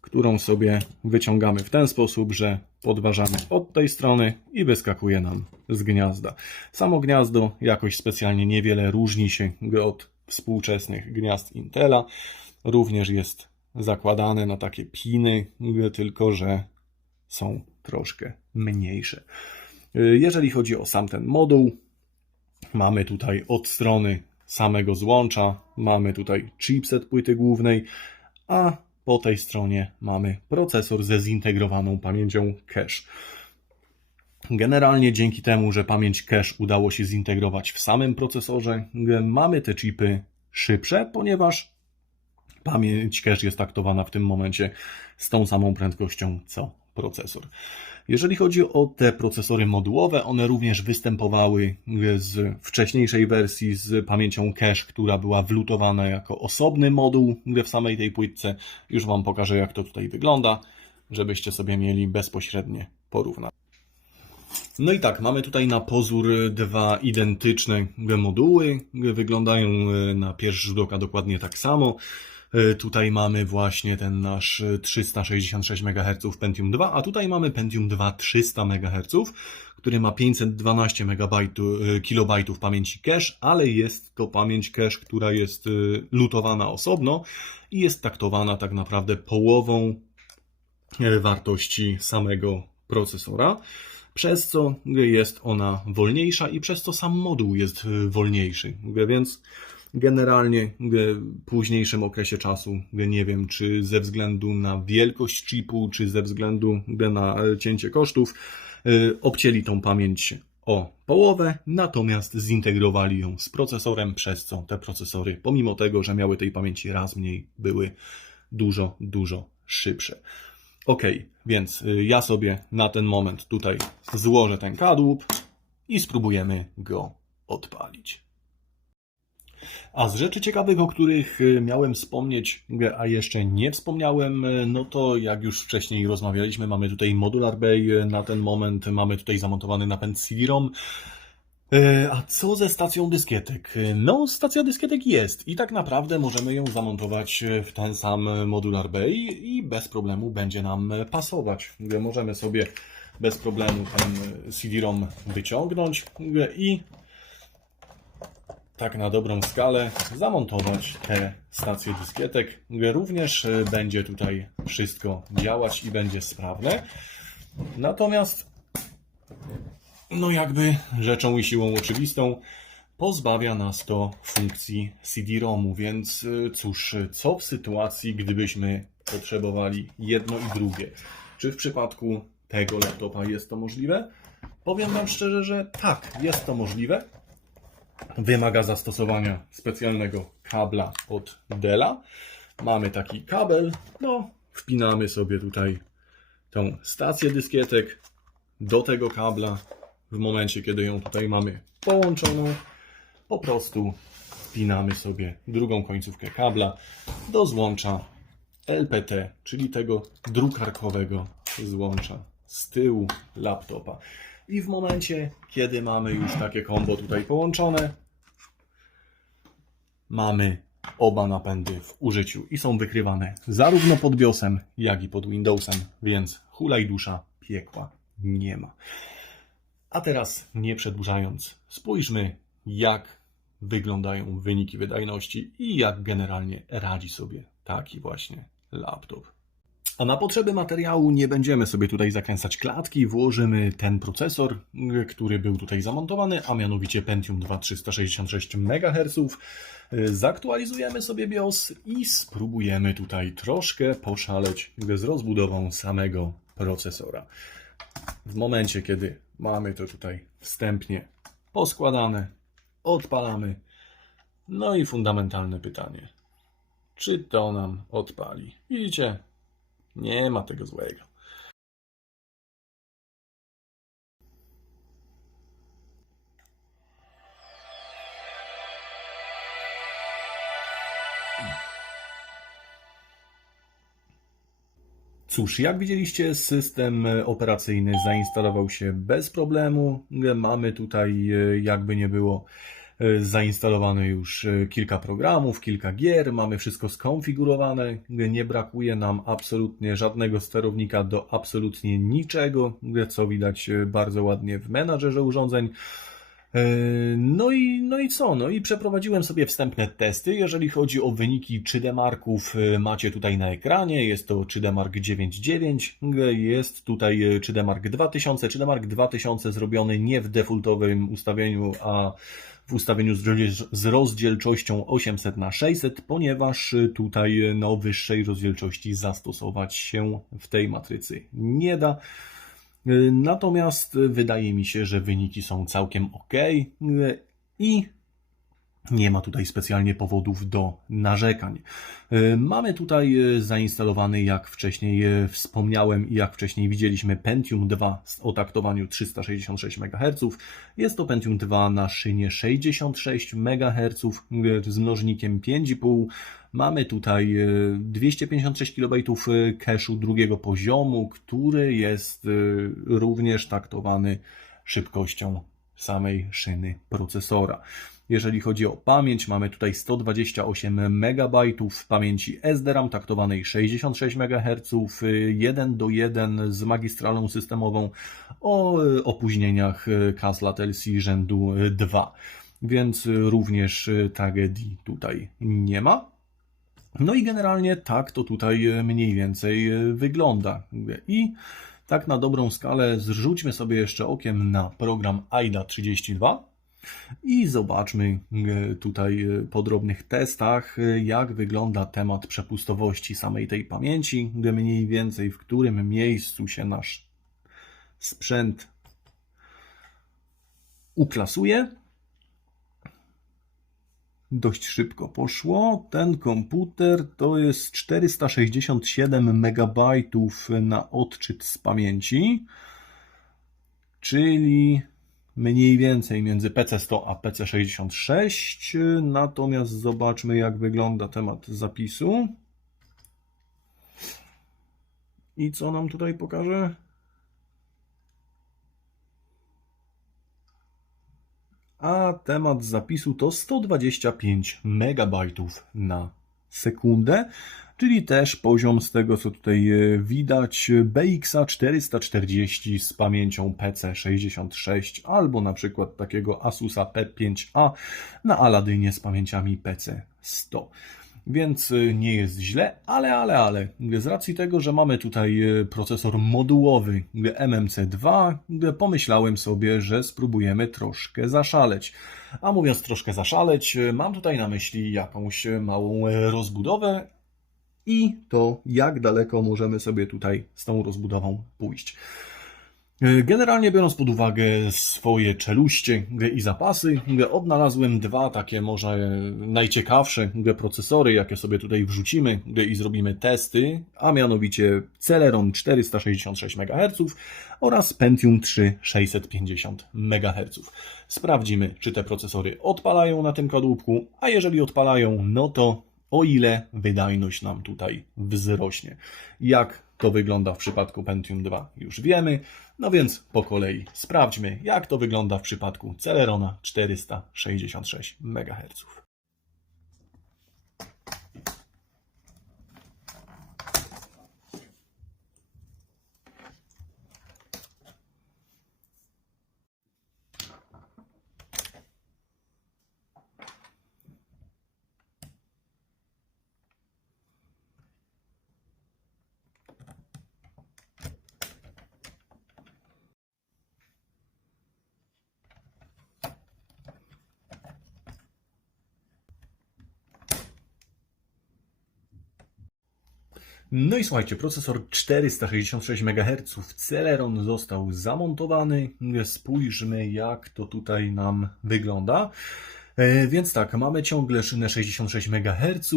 którą sobie wyciągamy w ten sposób, że podważamy od tej strony i wyskakuje nam z gniazda. Samo gniazdo jakoś specjalnie niewiele różni się od współczesnych gniazd Intela. Również jest zakładane na takie piny, tylko że są troszkę mniejsze. Jeżeli chodzi o sam ten moduł, mamy tutaj od strony samego złącza, mamy tutaj chipset płyty głównej, a po tej stronie mamy procesor ze zintegrowaną pamięcią cache. Generalnie dzięki temu, że pamięć cache udało się zintegrować w samym procesorze, mamy te chipy szybsze, ponieważ pamięć cache jest taktowana w tym momencie z tą samą prędkością co procesor. Jeżeli chodzi o te procesory modułowe, one również występowały z wcześniejszej wersji z pamięcią cache, która była wlutowana jako osobny moduł w samej tej płytce. Już Wam pokażę, jak to tutaj wygląda, żebyście sobie mieli bezpośrednie porównanie. No i tak, mamy tutaj na pozór dwa identyczne moduły. Wyglądają na pierwszy rzut oka dokładnie tak samo. Tutaj mamy właśnie ten nasz 366 MHz Pentium 2, a tutaj mamy Pentium 2 300 MHz, który ma 512 KB pamięci cache, ale jest to pamięć cache, która jest lutowana osobno i jest taktowana tak naprawdę połową wartości samego procesora, przez co jest ona wolniejsza i przez co sam moduł jest wolniejszy, więc generalnie w późniejszym okresie czasu, nie wiem, czy ze względu na wielkość chipu, czy ze względu na cięcie kosztów, obcięli tą pamięć o połowę, natomiast zintegrowali ją z procesorem, przez co te procesory, pomimo tego, że miały tej pamięci raz mniej, były dużo szybsze. Ok, więc ja sobie na ten moment tutaj złożę ten kadłub i spróbujemy go odpalić. A z rzeczy ciekawych, o których miałem wspomnieć, a jeszcze nie wspomniałem, no to jak już wcześniej rozmawialiśmy, mamy tutaj Modular Bay, na ten moment mamy tutaj zamontowany napęd CD-ROM. A co ze stacją dyskietek? No, stacja dyskietek jest i tak naprawdę możemy ją zamontować w ten sam Modular Bay i bez problemu będzie nam pasować. Możemy sobie bez problemu ten CD-ROM wyciągnąć i tak na dobrą skalę zamontować te stacje dyskietek. Również będzie tutaj wszystko działać i będzie sprawne. Natomiast no jakby rzeczą i siłą oczywistą pozbawia nas to funkcji CD-ROMu, więc cóż, co w sytuacji, gdybyśmy potrzebowali jedno i drugie? Czy w przypadku tego laptopa jest to możliwe? Powiem Wam szczerze, że tak, jest to możliwe. Wymaga zastosowania specjalnego kabla od Della. Mamy taki kabel, no wpinamy sobie tutaj tą stację dyskietek do tego kabla. W momencie, kiedy ją tutaj mamy połączoną, po prostu wpinamy sobie drugą końcówkę kabla do złącza LPT, czyli tego drukarkowego złącza z tyłu laptopa. I w momencie, kiedy mamy już takie kombo tutaj połączone, mamy oba napędy w użyciu i są wykrywane zarówno pod BIOSem, jak i pod Windowsem, więc hulaj dusza, piekła nie ma. A teraz, nie przedłużając, spójrzmy, jak wyglądają wyniki wydajności i jak generalnie radzi sobie taki właśnie laptop. A na potrzeby materiału nie będziemy sobie tutaj zakręcać klatki, włożymy ten procesor, który był tutaj zamontowany, a mianowicie Pentium 2 366 MHz. Zaktualizujemy sobie BIOS i spróbujemy tutaj troszkę poszaleć z rozbudową samego procesora. W momencie, kiedy mamy to tutaj wstępnie poskładane, odpalamy. No i fundamentalne pytanie. Czy to nam odpali? Widzicie? Nie ma tego złego. Cóż, jak widzieliście, system operacyjny zainstalował się bez problemu. Mamy tutaj, jakby nie było, zainstalowane już kilka programów, kilka gier, mamy wszystko skonfigurowane, nie brakuje nam absolutnie żadnego sterownika do absolutnie niczego, co widać bardzo ładnie w menadżerze urządzeń. No i co? No i przeprowadziłem sobie wstępne testy. Jeżeli chodzi o wyniki 3D Marków, macie tutaj na ekranie. Jest to 3D Mark 9.9, jest tutaj 3D Mark 2000. 3D Mark 2000 zrobiony nie w defaultowym ustawieniu, a w ustawieniu z rozdzielczością 800x600, ponieważ tutaj wyższej rozdzielczości zastosować się w tej matrycy nie da. Natomiast wydaje mi się, że wyniki są całkiem ok i nie ma tutaj specjalnie powodów do narzekań. Mamy tutaj zainstalowany, jak wcześniej wspomniałem i jak wcześniej widzieliśmy, Pentium 2 o taktowaniu 366 MHz. Jest to Pentium 2 na szynie 66 MHz z mnożnikiem 5,5. Mamy tutaj 256 KB cache'u drugiego poziomu, który jest również taktowany szybkością samej szyny procesora. Jeżeli chodzi o pamięć, mamy tutaj 128 MB pamięci SDRAM taktowanej 66 MHz, 1:1 z magistralą systemową o opóźnieniach CAS latency rzędu 2, więc również tragedii tutaj nie ma. No i generalnie tak to tutaj mniej więcej wygląda. I tak na dobrą skalę zrzućmy sobie jeszcze okiem na program AIDA32 i zobaczmy tutaj po drobnych testach, jak wygląda temat przepustowości samej tej pamięci, mniej więcej w którym miejscu się nasz sprzęt uklasuje. Dość szybko poszło. Ten komputer to jest 467 MB na odczyt z pamięci, czyli mniej więcej między PC100 a PC66. Natomiast zobaczmy, jak wygląda temat zapisu. I co nam tutaj pokaże? A temat zapisu to 125 MB na sekundę, czyli też poziom z tego, co tutaj widać, BX 440 z pamięcią PC66 albo na przykład takiego Asusa P5A na Aladynie z pamięciami PC100. Więc nie jest źle, ale z racji tego, że mamy tutaj procesor modułowy MMC2, pomyślałem sobie, że spróbujemy troszkę zaszaleć. A mówiąc troszkę zaszaleć, mam tutaj na myśli jakąś małą rozbudowę i to, jak daleko możemy sobie tutaj z tą rozbudową pójść. Generalnie biorąc pod uwagę swoje czeluście i zapasy, odnalazłem dwa takie może najciekawsze procesory, jakie sobie tutaj wrzucimy i zrobimy testy, a mianowicie Celeron 466 MHz oraz Pentium 3 650 MHz. Sprawdzimy, czy te procesory odpalają na tym kadłubku, a jeżeli odpalają, no to o ile wydajność nam tutaj wzrośnie. Jak to wygląda w przypadku Pentium 2 już wiemy, no więc po kolei sprawdźmy, jak to wygląda w przypadku Celerona 466 MHz. No i słuchajcie, procesor 466 MHz Celeron został zamontowany. Spójrzmy, jak to tutaj nam wygląda. Więc tak, mamy ciągle szynę 66 MHz,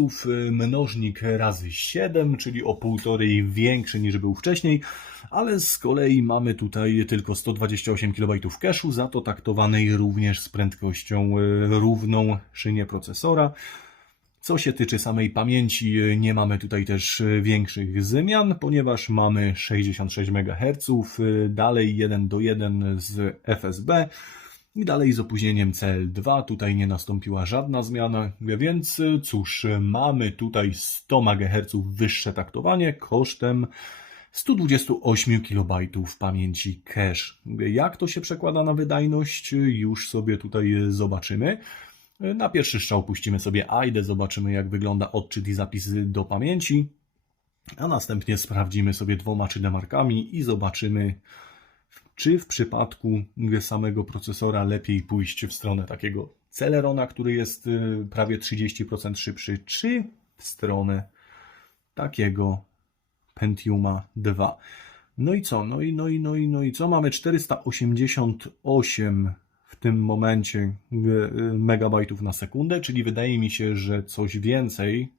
mnożnik razy 7, czyli o 1,5 większy niż był wcześniej, ale z kolei mamy tutaj tylko 128 KB cache'u, za to taktowanej również z prędkością równą szynie procesora. Co się tyczy samej pamięci, nie mamy tutaj też większych zmian, ponieważ mamy 66 MHz, dalej 1:1 z FSB i dalej z opóźnieniem CL2. Tutaj nie nastąpiła żadna zmiana, więc cóż, mamy tutaj 100 MHz wyższe taktowanie kosztem 128 KB pamięci cache. Jak to się przekłada na wydajność? Już sobie tutaj zobaczymy. Na pierwszy strzał puścimy sobie AIDę, zobaczymy jak wygląda odczyt i zapisy do pamięci, a następnie sprawdzimy sobie 2 3D-markami i zobaczymy, czy w przypadku samego procesora lepiej pójść w stronę takiego Celerona, który jest prawie 30% szybszy, czy w stronę takiego Pentiuma 2. No i co? No i co? Mamy 488 w tym momencie megabajtów na sekundę, czyli wydaje mi się, że coś więcej.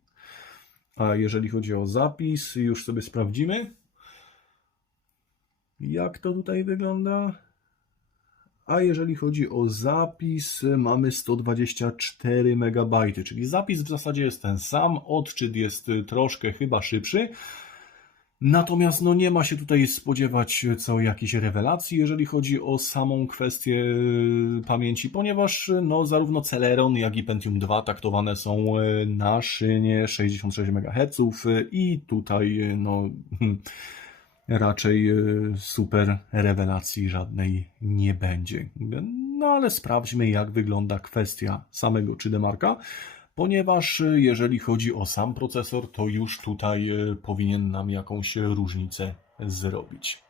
A jeżeli chodzi o zapis, już sobie sprawdzimy, jak to tutaj wygląda. A jeżeli chodzi o zapis, mamy 124 MB, czyli zapis w zasadzie jest ten sam, odczyt jest troszkę chyba szybszy. Natomiast no nie ma się tutaj spodziewać co jakiejś rewelacji, jeżeli chodzi o samą kwestię pamięci, ponieważ no, zarówno Celeron, jak i Pentium 2 taktowane są na szynie 66 MHz i tutaj no, raczej super rewelacji żadnej nie będzie. No ale sprawdźmy, jak wygląda kwestia samego 3D-marka, ponieważ jeżeli chodzi o sam procesor, to już tutaj powinien nam jakąś różnicę zrobić.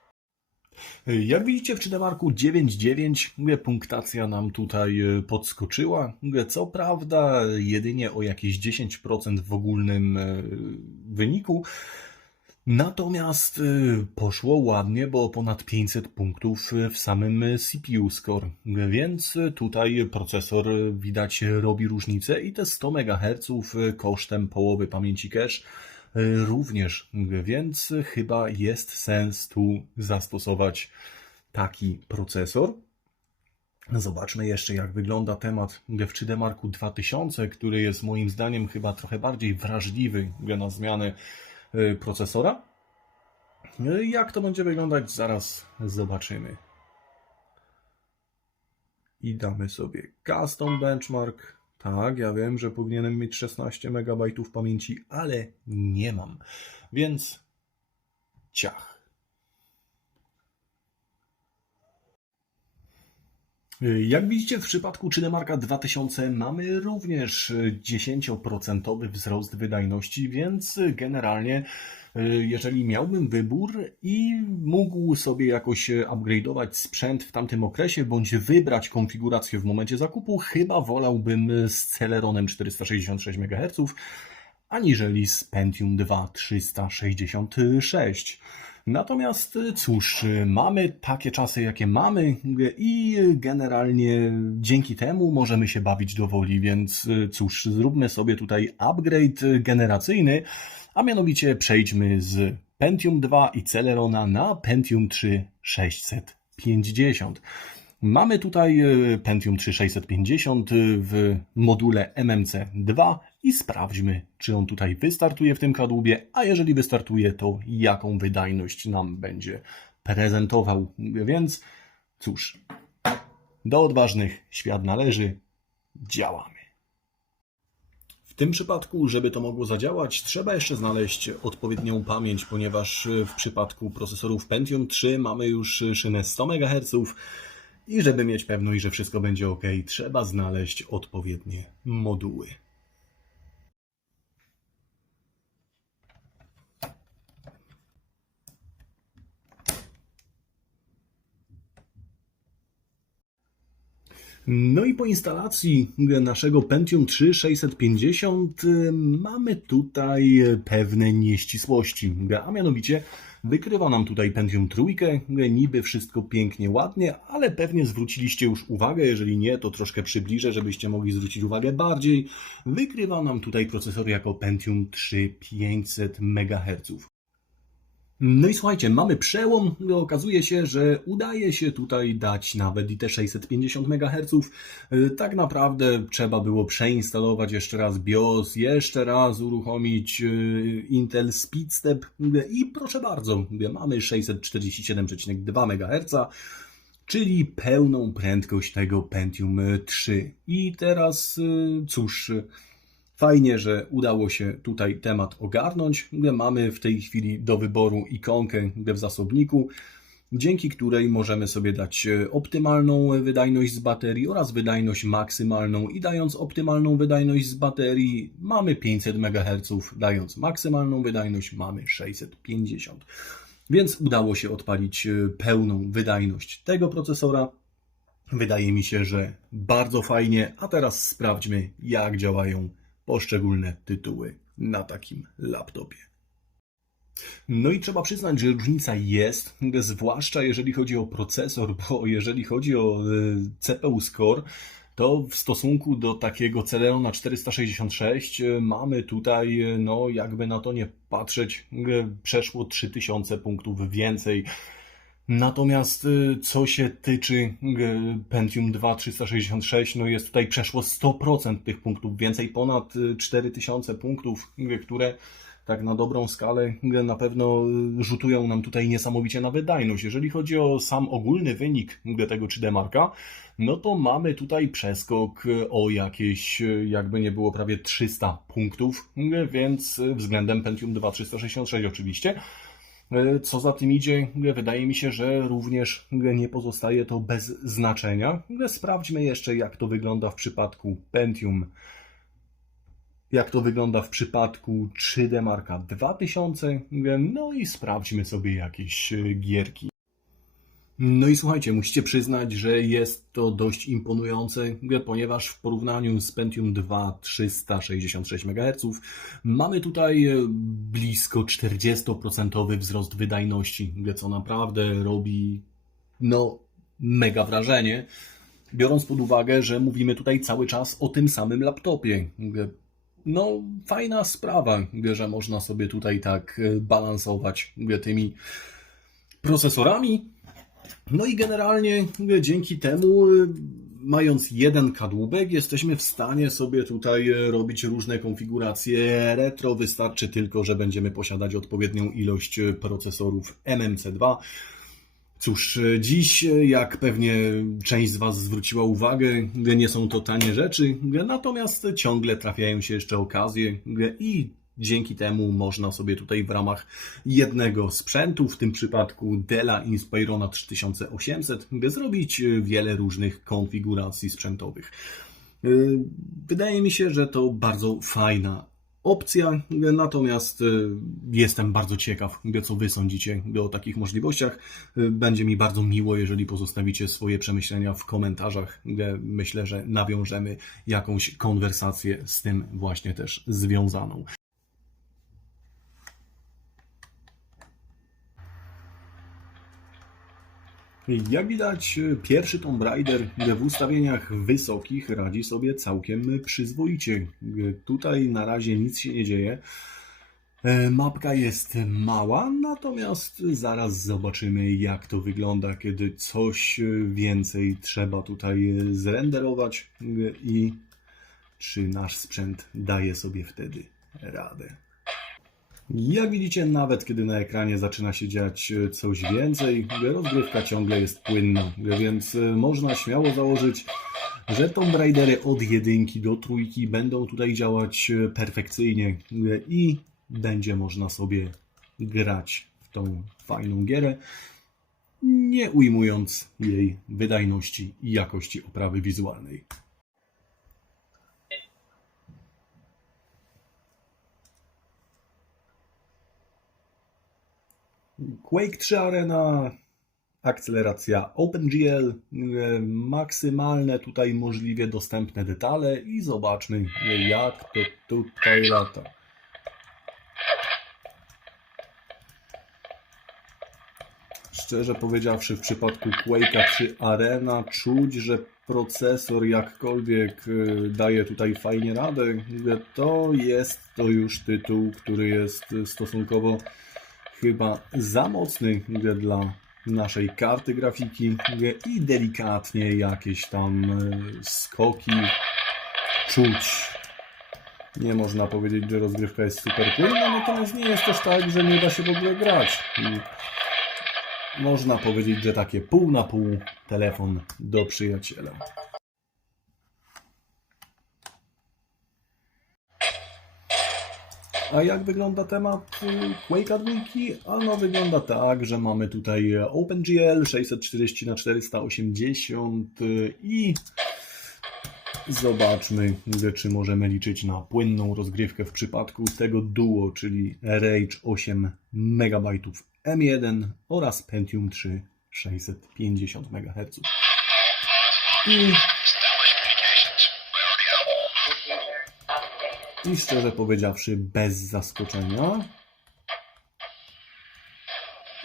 Jak widzicie w 3D-marku 9.9 punktacja nam tutaj podskoczyła. Co prawda jedynie o jakieś 10% w ogólnym wyniku. Natomiast poszło ładnie, bo ponad 500 punktów w samym CPU score, więc tutaj procesor widać robi różnicę i te 100 MHz kosztem połowy pamięci cache również, więc chyba jest sens tu zastosować taki procesor. Zobaczmy jeszcze, jak wygląda temat w 3D-marku 2000, który jest moim zdaniem chyba trochę bardziej wrażliwy na zmiany procesora. Jak to będzie wyglądać, zaraz zobaczymy. I damy sobie Custom Benchmark. Tak, ja wiem, że powinienem mieć 16 MB pamięci, ale nie mam. Więc ciach. Jak widzicie, w przypadku 3D-marka 2000 mamy również 10% wzrost wydajności, więc generalnie jeżeli miałbym wybór i mógł sobie jakoś upgrade'ować sprzęt w tamtym okresie, bądź wybrać konfigurację w momencie zakupu, chyba wolałbym z Celeronem 466 MHz, aniżeli z Pentium 2 366. Natomiast cóż, mamy takie czasy, jakie mamy i generalnie dzięki temu możemy się bawić do woli, więc cóż, zróbmy sobie tutaj upgrade generacyjny, a mianowicie przejdźmy z Pentium 2 i Celerona na Pentium 3 650. Mamy tutaj Pentium 3 650 w module MMC2 i sprawdźmy, czy on tutaj wystartuje w tym kadłubie, a jeżeli wystartuje, to jaką wydajność nam będzie prezentował. Więc cóż, do odważnych świat należy, działamy. W tym przypadku, żeby to mogło zadziałać, trzeba jeszcze znaleźć odpowiednią pamięć, ponieważ w przypadku procesorów Pentium 3 mamy już szynę 100 MHz i żeby mieć pewność, że wszystko będzie ok, trzeba znaleźć odpowiednie moduły. No i po instalacji naszego Pentium 3 650 mamy tutaj pewne nieścisłości, a mianowicie wykrywa nam tutaj Pentium 3, niby wszystko pięknie, ładnie, ale pewnie zwróciliście już uwagę, jeżeli nie, to troszkę przybliżę, żebyście mogli zwrócić uwagę bardziej. Wykrywa nam tutaj procesor jako Pentium 3 500 MHz. No i słuchajcie, mamy przełom, okazuje się, że udaje się tutaj dać nawet i te 650 MHz. Tak naprawdę trzeba było przeinstalować jeszcze raz BIOS, jeszcze raz uruchomić Intel Speedstep i proszę bardzo, mamy 647,2 MHz, czyli pełną prędkość tego Pentium 3. I teraz cóż, Fajnie, że udało się tutaj temat ogarnąć. Mamy w tej chwili do wyboru ikonkę w zasobniku, dzięki której możemy sobie dać optymalną wydajność z baterii oraz wydajność maksymalną i dając optymalną wydajność z baterii mamy 500 MHz, dając maksymalną wydajność mamy 650. Więc udało się odpalić pełną wydajność tego procesora. Wydaje mi się, że bardzo fajnie, a teraz sprawdźmy, jak działają poszczególne tytuły na takim laptopie. No i trzeba przyznać, że różnica jest, zwłaszcza jeżeli chodzi o procesor, bo jeżeli chodzi o CPU Score, to w stosunku do takiego Celeron 466 mamy tutaj, no jakby na to nie patrzeć, przeszło 3000 punktów więcej. Natomiast co się tyczy Pentium 2 366, no jest tutaj przeszło 100% tych punktów więcej, ponad 4000 punktów, które tak na dobrą skalę na pewno rzutują nam tutaj niesamowicie na wydajność. Jeżeli chodzi o sam ogólny wynik tego 3D Marka, no to mamy tutaj przeskok o jakieś, jakby nie było, prawie 300 punktów, więc względem Pentium 2 366 oczywiście. Co za tym idzie, wydaje mi się, że również nie pozostaje to bez znaczenia. Sprawdźmy jeszcze, jak to wygląda w przypadku Pentium, jak to wygląda w przypadku 3D Marka 2000, no i sprawdźmy sobie jakieś gierki. No i słuchajcie, musicie przyznać, że jest to dość imponujące, ponieważ w porównaniu z Pentium 2 366 MHz mamy tutaj blisko 40% wzrost wydajności, co naprawdę robi no mega wrażenie, biorąc pod uwagę, że mówimy tutaj cały czas o tym samym laptopie. No fajna sprawa, że można sobie tutaj tak balansować tymi procesorami. No i generalnie dzięki temu, mając jeden kadłubek, jesteśmy w stanie sobie tutaj robić różne konfiguracje retro. Wystarczy tylko, że będziemy posiadać odpowiednią ilość procesorów MMC2. Cóż, dziś, jak pewnie część z Was zwróciła uwagę, nie są to tanie rzeczy, natomiast ciągle trafiają się jeszcze okazje i dzięki temu można sobie tutaj w ramach jednego sprzętu, w tym przypadku Della Inspirona 3800, zrobić wiele różnych konfiguracji sprzętowych. Wydaje mi się, że to bardzo fajna opcja, natomiast jestem bardzo ciekaw, co Wy sądzicie o takich możliwościach. Będzie mi bardzo miło, jeżeli pozostawicie swoje przemyślenia w komentarzach. Myślę, że nawiążemy jakąś konwersację z tym właśnie też związaną. Jak widać, pierwszy Tomb Raider w ustawieniach wysokich radzi sobie całkiem przyzwoicie. Tutaj na razie nic się nie dzieje. Mapka jest mała, natomiast zaraz zobaczymy, jak to wygląda, kiedy coś więcej trzeba tutaj zrenderować i czy nasz sprzęt daje sobie wtedy radę. Jak widzicie, nawet kiedy na ekranie zaczyna się dziać coś więcej, rozgrywka ciągle jest płynna, więc można śmiało założyć, że Tomb Raidery od 1 do 3 będą tutaj działać perfekcyjnie i będzie można sobie grać w tą fajną gierę, nie ujmując jej wydajności i jakości oprawy wizualnej. Quake 3 Arena, akceleracja OpenGL, maksymalne tutaj możliwie dostępne detale i zobaczmy, jak to tutaj lata. Szczerze powiedziawszy, w przypadku Quake'a 3 Arena czuć, że procesor jakkolwiek daje tutaj fajnie radę, to jest to już tytuł, który jest stosunkowo chyba za mocny dla naszej karty grafiki i delikatnie jakieś tam skoki czuć. Nie można powiedzieć, że rozgrywka jest super płynna, natomiast nie jest też tak, że nie da się w ogóle grać. Można powiedzieć, że takie pół na pół telefon do przyjaciela. A jak wygląda temat Quake'a 2? Ano wygląda tak, że mamy tutaj OpenGL 640 na 480 i zobaczmy, czy możemy liczyć na płynną rozgrywkę w przypadku tego duo, czyli Rage 8 MB M1 oraz Pentium 3 650 MHz. I szczerze powiedziawszy, bez zaskoczenia,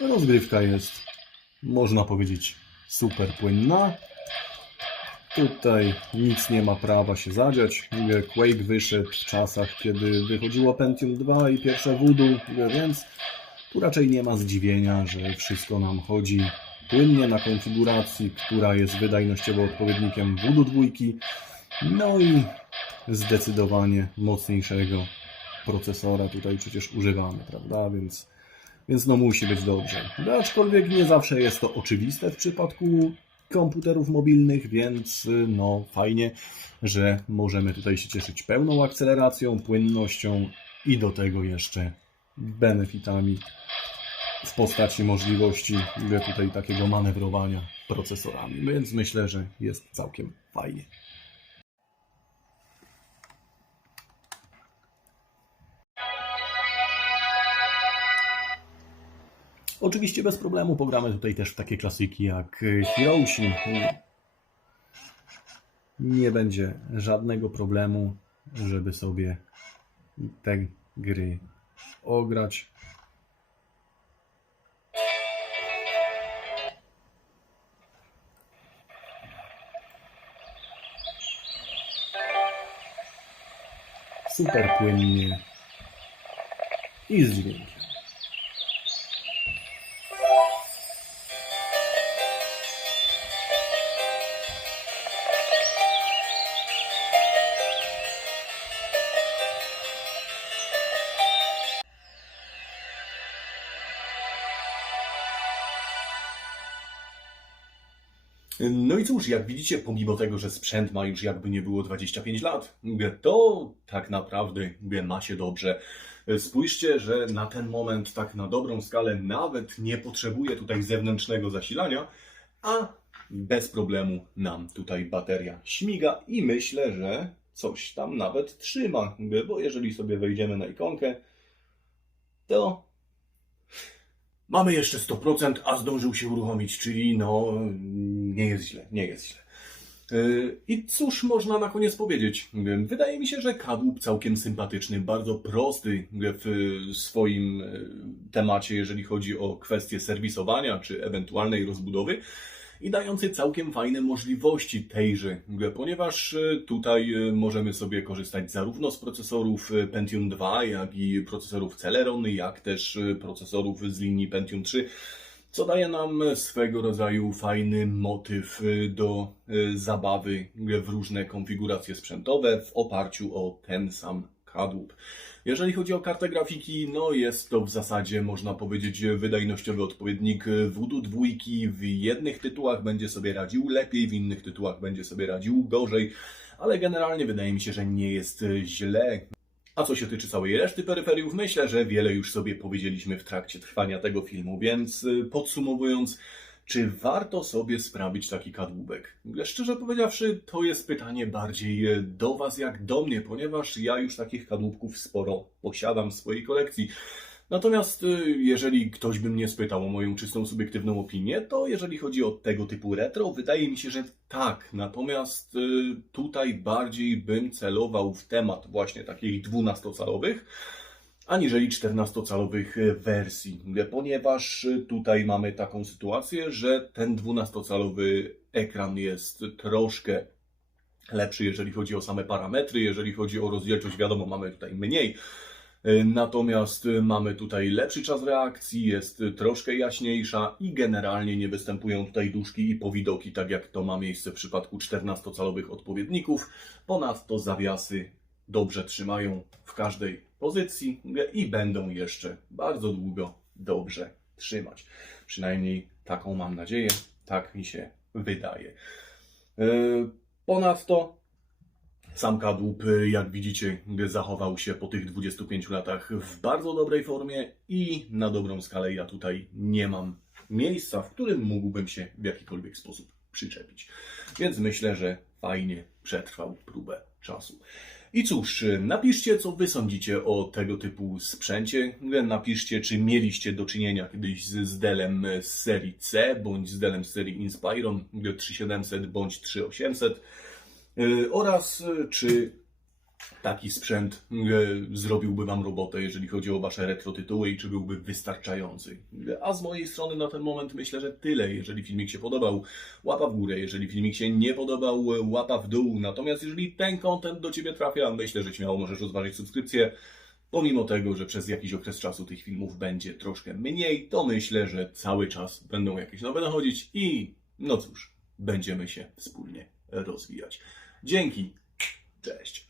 rozgrywka jest, można powiedzieć, super płynna. Tutaj nic nie ma prawa się zadziać. Quake wyszedł w czasach, kiedy wychodziło Pentium 2 i pierwsze Voodoo, więc tu raczej nie ma zdziwienia, że wszystko nam chodzi płynnie na konfiguracji, która jest wydajnościowo odpowiednikiem Voodoo 2. No i zdecydowanie mocniejszego procesora tutaj przecież używamy, prawda? Więc no musi być dobrze. Aczkolwiek nie zawsze jest to oczywiste w przypadku komputerów mobilnych, więc no fajnie, że możemy tutaj się cieszyć pełną akceleracją, płynnością i do tego jeszcze benefitami w postaci możliwości tutaj takiego manewrowania procesorami, więc myślę, że jest całkiem fajnie. Oczywiście bez problemu pogramy tutaj też w takie klasyki jak Heroesi. Nie będzie żadnego problemu, żeby sobie te gry ograć. Super płynnie i z dźwiękiem. No i cóż, jak widzicie, pomimo tego, że sprzęt ma już jakby nie było 25 lat, to tak naprawdę ma się dobrze. Spójrzcie, że na ten moment, tak na dobrą skalę, nawet nie potrzebuje tutaj zewnętrznego zasilania, a bez problemu nam tutaj bateria śmiga i myślę, że coś tam nawet trzyma, bo jeżeli sobie wejdziemy na ikonkę, to mamy jeszcze 100%, a zdążył się uruchomić, czyli no nie jest źle, nie jest źle. I cóż można na koniec powiedzieć? Wydaje mi się, że kadłub całkiem sympatyczny, bardzo prosty w swoim temacie, jeżeli chodzi o kwestię serwisowania czy ewentualnej rozbudowy i dający całkiem fajne możliwości tejże, ponieważ tutaj możemy sobie korzystać zarówno z procesorów Pentium 2, jak i procesorów Celeron, jak też procesorów z linii Pentium 3, co daje nam swego rodzaju fajny motyw do zabawy w różne konfiguracje sprzętowe w oparciu o ten sam kadłub. Jeżeli chodzi o kartę grafiki, no jest to w zasadzie, można powiedzieć, wydajnościowy odpowiednik Voodoo 2. W jednych tytułach będzie sobie radził lepiej, w innych tytułach będzie sobie radził gorzej, ale generalnie wydaje mi się, że nie jest źle. A co się tyczy całej reszty peryferiów, myślę, że wiele już sobie powiedzieliśmy w trakcie trwania tego filmu, więc podsumowując, czy warto sobie sprawić taki kadłubek? Szczerze powiedziawszy, to jest pytanie bardziej do Was jak do mnie, ponieważ ja już takich kadłubków sporo posiadam w swojej kolekcji. Natomiast jeżeli ktoś by mnie spytał o moją czystą subiektywną opinię, to jeżeli chodzi o tego typu retro, wydaje mi się, że tak. Natomiast tutaj bardziej bym celował w temat właśnie takich 12-calowych, aniżeli 14-calowych wersji, ponieważ tutaj mamy taką sytuację, że ten 12-calowy ekran jest troszkę lepszy, jeżeli chodzi o same parametry, jeżeli chodzi o rozdzielczość, wiadomo, mamy tutaj mniej. Natomiast mamy tutaj lepszy czas reakcji, jest troszkę jaśniejsza i generalnie nie występują tutaj duszki i powidoki, tak jak to ma miejsce w przypadku 14-calowych odpowiedników. Ponadto zawiasy dobrze trzymają w każdej pozycji i będą jeszcze bardzo długo dobrze trzymać. Przynajmniej taką mam nadzieję, tak mi się wydaje. Ponadto Sam kadłub, jak widzicie, zachował się po tych 25 latach w bardzo dobrej formie i na dobrą skalę ja tutaj nie mam miejsca, w którym mógłbym się w jakikolwiek sposób przyczepić. Więc myślę, że fajnie przetrwał próbę czasu. I cóż, napiszcie, co Wy sądzicie o tego typu sprzęcie. Napiszcie, czy mieliście do czynienia kiedyś z Dellem z serii C, bądź z Dellem z serii Inspiron 3700 bądź 3800. Oraz czy taki sprzęt zrobiłby Wam robotę, jeżeli chodzi o Wasze retro tytuły i czy byłby wystarczający. A z mojej strony na ten moment myślę, że tyle. Jeżeli filmik się podobał, łapa w górę. Jeżeli filmik się nie podobał, łapa w dół. Natomiast jeżeli ten content do Ciebie trafia, myślę, że śmiało możesz rozważyć subskrypcję. Pomimo tego, że przez jakiś okres czasu tych filmów będzie troszkę mniej, to myślę, że cały czas będą jakieś nowe nachodzić i no cóż, będziemy się wspólnie rozwijać. Dzięki, cześć.